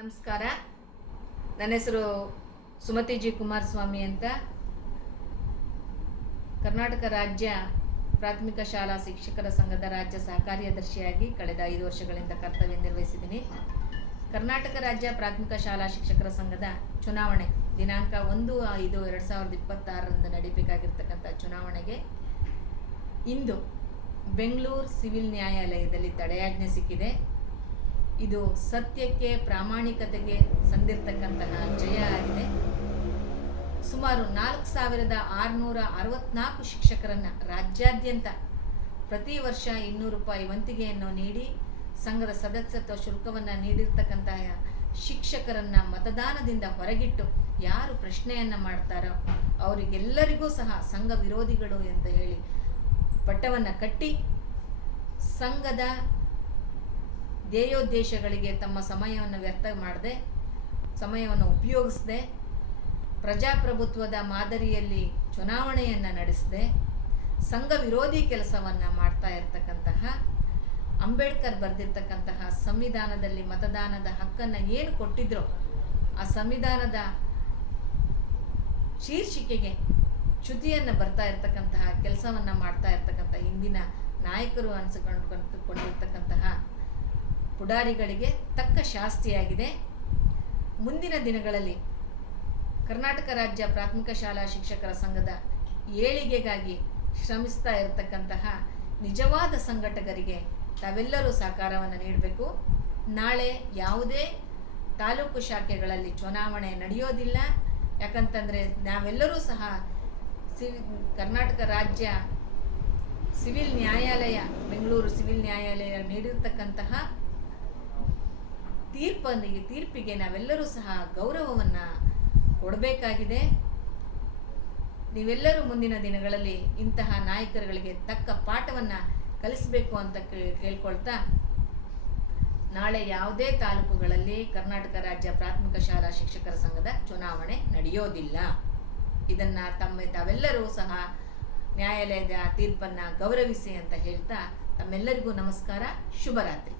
ನಮಸ್ಕಾರ. ನನ್ನ ಹೆಸರು ಸುಮತಿ ಜಿ ಕುಮಾರಸ್ವಾಮಿ ಅಂತ. ಕರ್ನಾಟಕ ರಾಜ್ಯ ಪ್ರಾಥಮಿಕ ಶಾಲಾ ಶಿಕ್ಷಕರ ಸಂಘದ ರಾಜ್ಯ ಸಹಕಾರ್ಯದರ್ಶಿಯಾಗಿ ಕಳೆದ 5 ವರ್ಷಗಳಿಂದ ಕರ್ತವ್ಯ ನಿರ್ವಹಿಸಿದ್ದೀನಿ. ಕರ್ನಾಟಕ ರಾಜ್ಯ ಪ್ರಾಥಮಿಕ ಶಾಲಾ ಶಿಕ್ಷಕರ ಸಂಘದ ಚುನಾವಣೆ ದಿನಾಂಕ 1/5/2026 ನಡೀಬೇಕಾಗಿರ್ತಕ್ಕಂಥ ಚುನಾವಣೆಗೆ ಇಂದು ಬೆಂಗಳೂರು ಸಿವಿಲ್ ನ್ಯಾಯಾಲಯದಲ್ಲಿ ತಡೆಯಾಜ್ಞೆ ಸಿಕ್ಕಿದೆ. ಇದು ಸತ್ಯಕ್ಕೆ, ಪ್ರಾಮಾಣಿಕತೆಗೆ ಸಂದಿರ್ತಕ್ಕಂತಹ ಜಯ ಆಗಿದೆ. ಸುಮಾರು 4664 ಶಿಕ್ಷಕರನ್ನು ರಾಜ್ಯಾದ್ಯಂತ ಪ್ರತಿ ವರ್ಷ 200 ರೂಪಾಯಿ ವಂತಿಗೆಯನ್ನು ನೀಡಿ ಸಂಘದ ಸದಸ್ಯತ್ವ ಶುಲ್ಕವನ್ನು ನೀಡಿರ್ತಕ್ಕಂತಹ ಶಿಕ್ಷಕರನ್ನು ಮತದಾನದಿಂದ ಹೊರಗಿಟ್ಟು ಯಾರು ಪ್ರಶ್ನೆಯನ್ನು ಮಾಡ್ತಾರೋ ಅವರಿಗೆಲ್ಲರಿಗೂ ಸಹ ಸಂಘ ವಿರೋಧಿಗಳು ಅಂತ ಹೇಳಿ ಪಟ್ಟವನ್ನು ಕಟ್ಟಿ ಸಂಘದ ಧ್ಯೇಯೋದ್ದೇಶಗಳಿಗೆ ತಮ್ಮ ಸಮಯವನ್ನು ವ್ಯರ್ಥ ಮಾಡದೆ, ಸಮಯವನ್ನು ಉಪಯೋಗಿಸದೆ, ಪ್ರಜಾಪ್ರಭುತ್ವದ ಮಾದರಿಯಲ್ಲಿ ಚುನಾವಣೆಯನ್ನು ನಡೆಸದೆ ಸಂಘ ವಿರೋಧಿ ಕೆಲಸವನ್ನು ಮಾಡ್ತಾ ಇರತಕ್ಕಂತಹ ಅಂಬೇಡ್ಕರ್ ಬರೆದಿರ್ತಕ್ಕಂತಹ ಸಂವಿಧಾನದಲ್ಲಿ ಮತದಾನದ ಹಕ್ಕನ್ನು ಏನು ಕೊಟ್ಟಿದ್ರೋ ಆ ಸಂವಿಧಾನದ ಶೀರ್ಷಿಕೆಗೆ ಚ್ಯುತಿಯನ್ನು ಬರ್ತಾ ಇರತಕ್ಕಂತಹ ಕೆಲಸವನ್ನು ಮಾಡ್ತಾ ಇರತಕ್ಕಂಥ ಇಂದಿನ ನಾಯಕರು ಅನಿಸಿಕೊಂಡಿರ್ತಕ್ಕಂತಹ ಪುಡಾರಿಗಳಿಗೆ ತಕ್ಕ ಶಾಸ್ತಿಯಾಗಿದೆ. ಮುಂದಿನ ದಿನಗಳಲ್ಲಿ ಕರ್ನಾಟಕ ರಾಜ್ಯ ಪ್ರಾಥಮಿಕ ಶಾಲಾ ಶಿಕ್ಷಕರ ಸಂಘದ ಏಳಿಗೆಗಾಗಿ ಶ್ರಮಿಸ್ತಾ ಇರತಕ್ಕಂತಹ ನಿಜವಾದ ಸಂಘಟಕರಿಗೆ ತಾವೆಲ್ಲರೂ ಸಹಕಾರವನ್ನು ನೀಡಬೇಕು. ನಾಳೆ ಯಾವುದೇ ತಾಲೂಕು ಶಾಖೆಗಳಲ್ಲಿ ಚುನಾವಣೆ ನಡೆಯೋದಿಲ್ಲ. ಯಾಕಂತಂದರೆ ನಾವೆಲ್ಲರೂ ಸಹ ಕರ್ನಾಟಕ ರಾಜ್ಯ ಸಿವಿಲ್ ನ್ಯಾಯಾಲಯ, ಬೆಂಗಳೂರು ಸಿವಿಲ್ ನ್ಯಾಯಾಲಯ ನೀಡಿರ್ತಕ್ಕಂತಹ ತೀರ್ಪಿಗೆ ನಾವೆಲ್ಲರೂ ಸಹ ಗೌರವವನ್ನು ಕೊಡಬೇಕಾಗಿದೆ. ನೀವೆಲ್ಲರೂ ಮುಂದಿನ ದಿನಗಳಲ್ಲಿ ಇಂತಹ ನಾಯಕರುಗಳಿಗೆ ತಕ್ಕ ಪಾಠವನ್ನು ಕಲಿಸಬೇಕು ಅಂತ ಕೇಳ್ಕೊಳ್ತಾ, ನಾಳೆ ಯಾವುದೇ ತಾಲೂಕುಗಳಲ್ಲಿ ಕರ್ನಾಟಕ ರಾಜ್ಯ ಪ್ರಾಥಮಿಕ ಶಾಲಾ ಶಿಕ್ಷಕರ ಸಂಘದ ಚುನಾವಣೆ ನಡೆಯೋದಿಲ್ಲ. ಇದನ್ನು ತಾವೆಲ್ಲರೂ ಸಹ ನ್ಯಾಯಾಲಯದ ತೀರ್ಪನ್ನು ಗೌರವಿಸಿ ಅಂತ ಹೇಳ್ತಾ ತಮ್ಮೆಲ್ಲರಿಗೂ ನಮಸ್ಕಾರ. ಶುಭರಾತ್ರಿ.